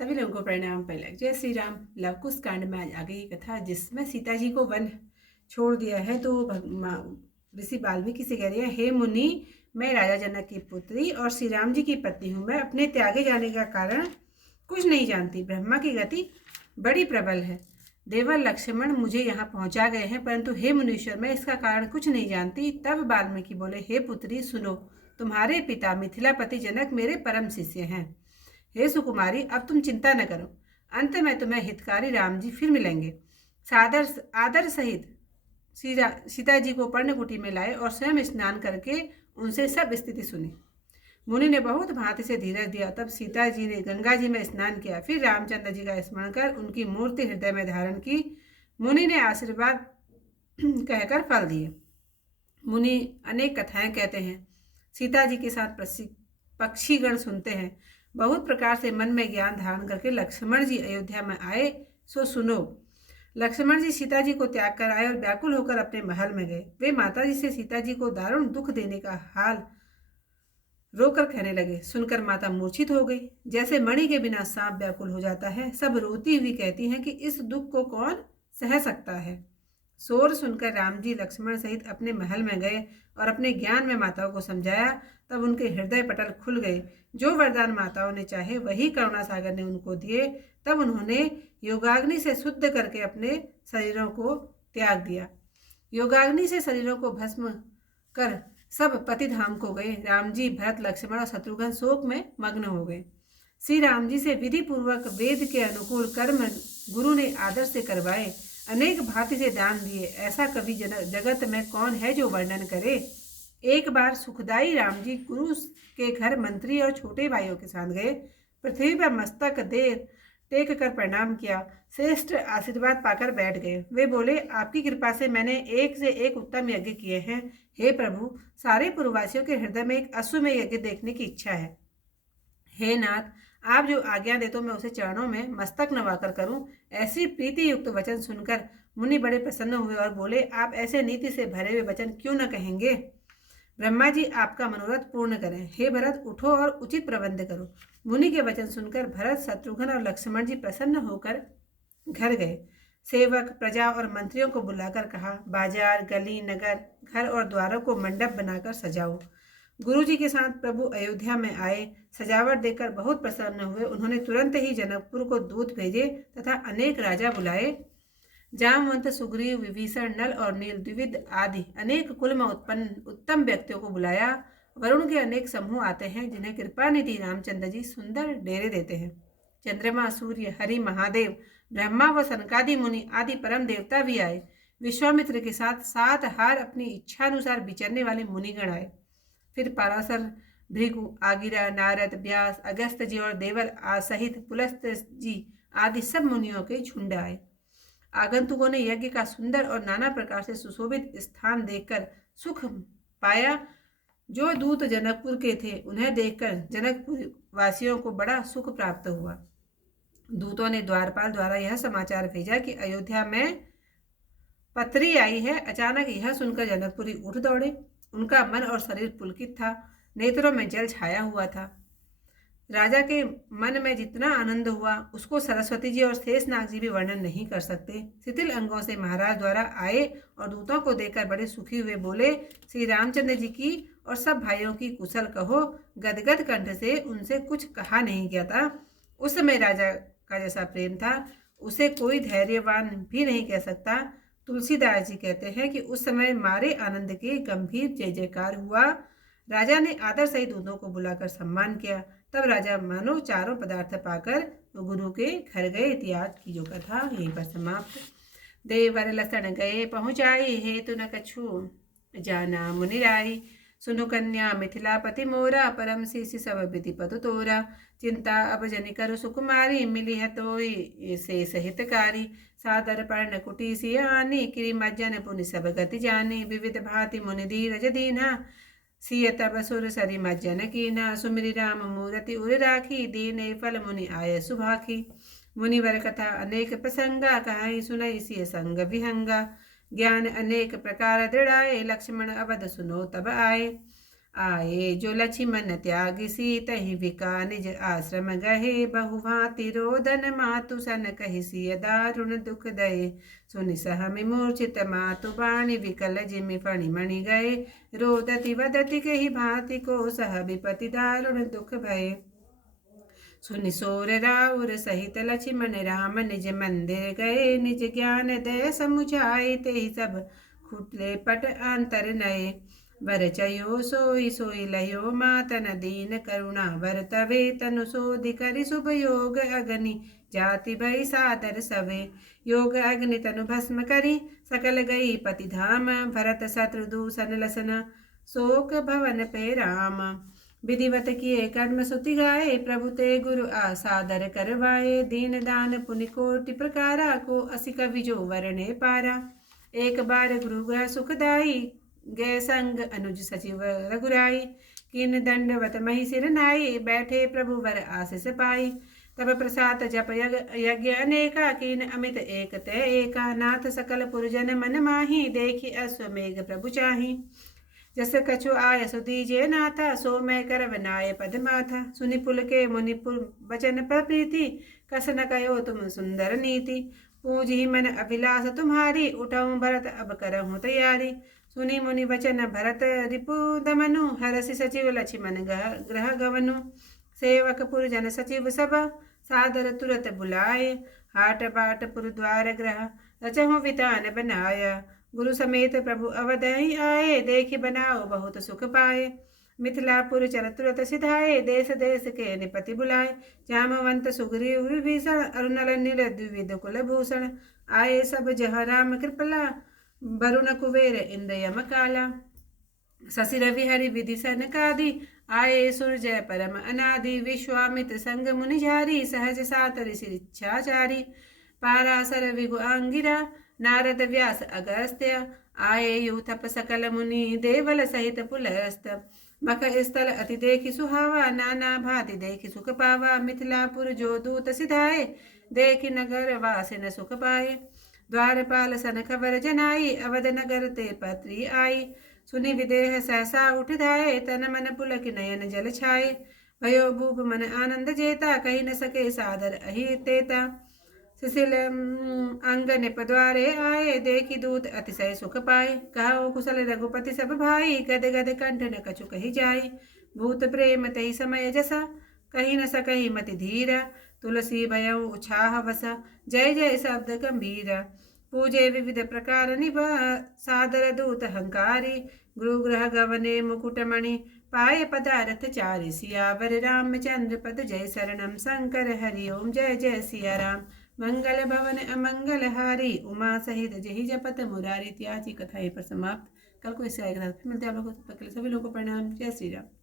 सभी लोगों को प्रणाम। पहले जय श्री राम। लव कुश कांड में आज आगे की कथा, जिसमें सीता जी को वन छोड़ दिया है तो ऋषि वाल्मीकि से कह रही है, हे मुनि, मैं राजा जनक की पुत्री और श्री राम जी की पत्नी हूँ। मैं अपने त्यागे जाने का कारण कुछ नहीं जानती। ब्रह्मा की गति बड़ी प्रबल है। देवर लक्ष्मण मुझे यहाँ पहुँचा गए हैं, परंतु हे मुनीश्वर, मैं इसका कारण कुछ नहीं जानती। तब वाल्मीकि बोले, हे पुत्री सुनो, तुम्हारे पिता मिथिलापति जनक मेरे परम शिष्य हैं। हे सुकुमारी, अब तुम चिंता न करो, अंत में तुम्हें हितकारी राम जी फिर मिलेंगे। सादर आदर सहित सीता जी को पर्णकुटी में लाए और स्वयं स्नान करके उनसे सब स्थिति सुनी। मुनि ने बहुत भांति से धीरज दिया। तब सीता जी ने गंगा जी में स्नान किया, फिर रामचंद्र जी का स्मरण कर उनकी मूर्ति हृदय में धारण की। मुनि ने आशीर्वाद कहकर फल दिए। मुनि अनेक कथाएं कहते हैं, सीता जी के साथ पक्षीगण सुनते हैं। बहुत प्रकार से मन में ज्ञान धारण करके लक्ष्मण जी अयोध्या में आए, सो सुनो। लक्ष्मण जी सीता जी को त्याग कर आए और व्याकुल होकर अपने महल में गए। वे माता जी से सीता जी को दारुण दुख देने का हाल रोकर कहने लगे। सुनकर माता मूर्छित हो गई, जैसे मणि के बिना सांप व्याकुल हो जाता है। सब रोती हुई कहती हैं कि इस दुख को कौन सह सकता है। शोर सुनकर राम जी लक्ष्मण सहित अपने महल में गए और अपने ज्ञान में माताओं को समझाया। तब उनके हृदय पटल खुल गए। जो वरदान माताओं ने चाहे वही करुणा सागर ने उनको दिए। तब उन्होंने योगाग्नि से शुद्ध करके अपने शरीरों को त्याग दिया। योगाग्नि से शरीरों को भस्म कर सब पतिधाम को गए। राम जी, भरत, लक्ष्मण और शत्रुघ्न शोक में मग्न हो गए। श्री राम जी से विधि पूर्वक वेद के अनुकूल कर्म गुरु ने आदर से करवाए। अनेक भांति से दान दिए। ऐसा कवि जगत में कौन है जो वर्णन करे। एक बार सुखदाई राम जी गुरु के घर मंत्री और छोटे भाइयों के साथ गए। पृथ्वी पर मस्तक दे टेक कर प्रणाम किया। श्रेष्ठ आशीर्वाद पाकर बैठ गए। वे बोले, आपकी कृपा से मैंने एक से एक उत्तम यज्ञ किए हैं। हे प्रभु, सारे पूर्ववासियों के हृदय में एक अश्वमेध यज्ञ देखने की इच्छा है। हे नाथ, आप जो आज्ञा दे तो मैं उसे चरणों में मस्तक नवाकर करूं। ऐसी प्रीति युक्त वचन सुनकर मुनि बड़े प्रसन्न हुए और बोले, आप ऐसे नीति से भरे हुए वचन क्यों न कहेंगे। ब्रह्मा जी आपका मनोरथ पूर्ण करें। हे भरत, उठो और उचित प्रबंध करो। मुनि के वचन सुनकर भरत, शत्रुघ्न और लक्ष्मण जी प्रसन्न होकर घर गए। सेवक, प्रजा और मंत्रियों को बुलाकर कहा, बाजार, गली, नगर, घर और द्वारों को मंडप बनाकर सजाओ। गुरु जी के साथ प्रभु अयोध्या में आए। सजावट देखकर बहुत प्रसन्न हुए। उन्होंने तुरंत ही जनकपुर को दूत भेजे तथा अनेक राजा बुलाए। जामवंत, सुग्रीव, विभीषण, नल और नील, द्विविद आदि अनेक कुल में उत्पन्न उत्तम व्यक्तियों को बुलाया। वरुण के अनेक समूह आते हैं, जिन्हें कृपा निधि रामचंद्र जी सुंदर डेरे देते हैं। चंद्रमा, सूर्य, हरि, महादेव, ब्रह्मा व सनकादि मुनि आदि परम देवता भी आए। विश्वामित्र के साथ 7 हार अपनी इच्छानुसार विचरने वाले मुनिगण आए। फिर पराशर, भृगु, आगिरा, नारद, व्यास, अगस्त्य जी और देवर सहित पुलस्त्य जी आदि सब मुनियों के झुंड आए। आगंतुकों ने यज्ञ का सुंदर और नाना प्रकार से सुशोभित स्थान देखकर सुख पाया। जो दूत जनकपुर के थे, उन्हें देखकर जनकपुर वासियों को बड़ा सुख प्राप्त हुआ। दूतों ने द्वारपाल द्वारा यह समाचार भेजा कि अयोध्या में पत्री आई है। अचानक यह सुनकर जनकपुरी उठ दौड़े। उनका मन और शरीर पुलकित था, नेत्रों में जल छाया हुआ था। राजा के मन में जितना आनंद हुआ, उसको सरस्वती जी और शेषनाग जी भी वर्णन नहीं कर सकते। शिथिल अंगों से महाराज द्वारा आए और दूतों को देखकर बड़े सुखी हुए बोले, श्री रामचंद्र जी की और सब भाइयों की कुशल कहो। गदगद कंठ से उनसे कुछ कहा नहीं गया था। उस समय राजा का जैसा प्रेम था, उसे कोई धैर्यवान भी नहीं कह सकता। तुलसीदास जी कहते हैं कि उस समय मारे आनंद के गंभीर जय जयकार हुआ। राजा ने आदर सहित दूतों को बुलाकर सम्मान किया। तब राजा मानो चारों पदार्थ पाकर गुरु के घर गए। इतिहास की जो कथा यहीं पर समाप्त। देवर लसण गए पहुँचाई, हेतु न कछु जाना मुनिराई। सुनु कन्या मिथिलापति मोरा, परम शिष्य सब विधि पदु तोरा। चिंता अब जनि करु सुकुमारी, मिली है तोई से सहितकारी। सादर पर्ण कुटी सियानी, किरि मज्जन पुनि सब गति जानी। विविध भांति मुनि धीरज दीना, सिय तब सुर सरि मज्जन कीना। सुमिरि राम मूरति उर राखी, दीने फल मुनि आय सुभाखी। मुनिवर कथा अनेक प्रसंगा, कहाई सुनई सिय संग विहंगा। ज्ञान अनेक प्रकार दृढ़ाए, लक्ष्मण अवध सुनो तब आए। आए जो लक्ष्मण त्याग सीतहि विका निज आश्रम गहे बहुभांति रोदन मातु सन कहि सिय दारुण दुख दये सुनि सहमि मूर्छित मातु बाणी विकल जिमि फणि मणि गए रोदति वदति कहि भांति को सह विपति दारुण दुख भये सुनि सोर राउर सहित लक्ष्मण राम निज मंदिर गए निज ज्ञान दय समुझाए ते सब खुटले पट अंतर नये वर चयो सोई सोई लयो मातन दीन करुणा वर तवे तनु सोधि करि शुभ योग अग्नि जाति भई सादर सवे योग अग्नि तनु भस्म करी सकल गई पति धाम भरत शत्रुदूषण लसन शोक भवन पे राम विधिवत किए कर्म सुति गाए प्रभु ते गुरु आसादर करवाए दीन दान पुनि कोटि प्रकारा को असि कवि जो वरणे पारा एक बार गुरु ग्रह सुखदाई गए संग अनुज सचिव रघुराई किन दंडवत मही सिर नाई बैठे प्रभु वर आशीष पाई तब प्रसाद जप यज्ञ अनेका किन अमित एक ते एका नाथ सकल पुरजन मन माही देखी अश्वमेघ प्रभु चाही जस कछु आय सुदीजे नाथा सो मैं करव नाय पद माथा सुनि पुल के मुनि वचन पर प्रीति कस न कयो तुम सुंदर नीति पूजी मन अभिलाष तुम्हारी उठाऊं भरत अब करहूं तैयारी सुनि मुनि वचन भरत रिपु दमनु हरसि सचिव लक्ष्मण ग्रह गवनु सेवक पुरजन सचिव सब सादर तुरत बुलाए हाट बाट पुर द्वार ग्रह रचहु वितान बनाया गुरु समेत प्रभु अवधि आए देखि बनाओ बहुत सुख पाए मिथिलापुर चल तुरत सिधाए देश देश के निपति बुलाए जामवंत सुग्रीव विभीषण अरुणल नील द्विविध कुल भूषण आए सब जह राम कृपला वरुण कुबेर इंद्र यम काला शशि रवि हरि विधि सनकादि आए सूर्य परम अनादि विश्वामित्र संग मुनि झारी सहज सात ऋषि इच्छाचारी पारासर विगु अंगिरा नारद व्यास अगस्त्य आए यूथप सकल मुनि देवल सहित पुलस्त मख स्थल अति देखि सुहावा नाना भांति देखि सुख पावा मिथिलापुर जो दूत सिधाए देखि नगर वासिन सुख पाए द्वारपाल सन खबर जनाई अवध नगर ते पत्री आई सुनि विदेह सहसा उठ धाये तन मन पुलक नयन जल छाए भयो भूप मन आनंद जेता कही न सके सादर अहि तेता सुशील अंग निप द्वारे आए देखी दूत अतिशय सुख पाए कहो कुशल रघुपति सब भाई गद गद कंठ न कछु कही जाई भूत प्रेम तही समय जसा कही न सकही मति धीरा तुलसी भयउ उछाह वसा जय जय शब्द गंभीरा पूजे विविध प्रकार निभा सादर दूत हंकारी गुरु ग्रह गवने मुकुटमणि पाए पदारथ चारि सियावर रामचंद्र पद जय शरणम शंकर हरि ओम जय जय सिया राम मंगल भवन अमंगल हारी उमा सहित जही जपत मुरारी त्याची कथा पर समाप्त। कल को इससे आएगा फिर मिलते हैं आप लोगों को। सभी लोगों को प्रणाम। जय श्री राम।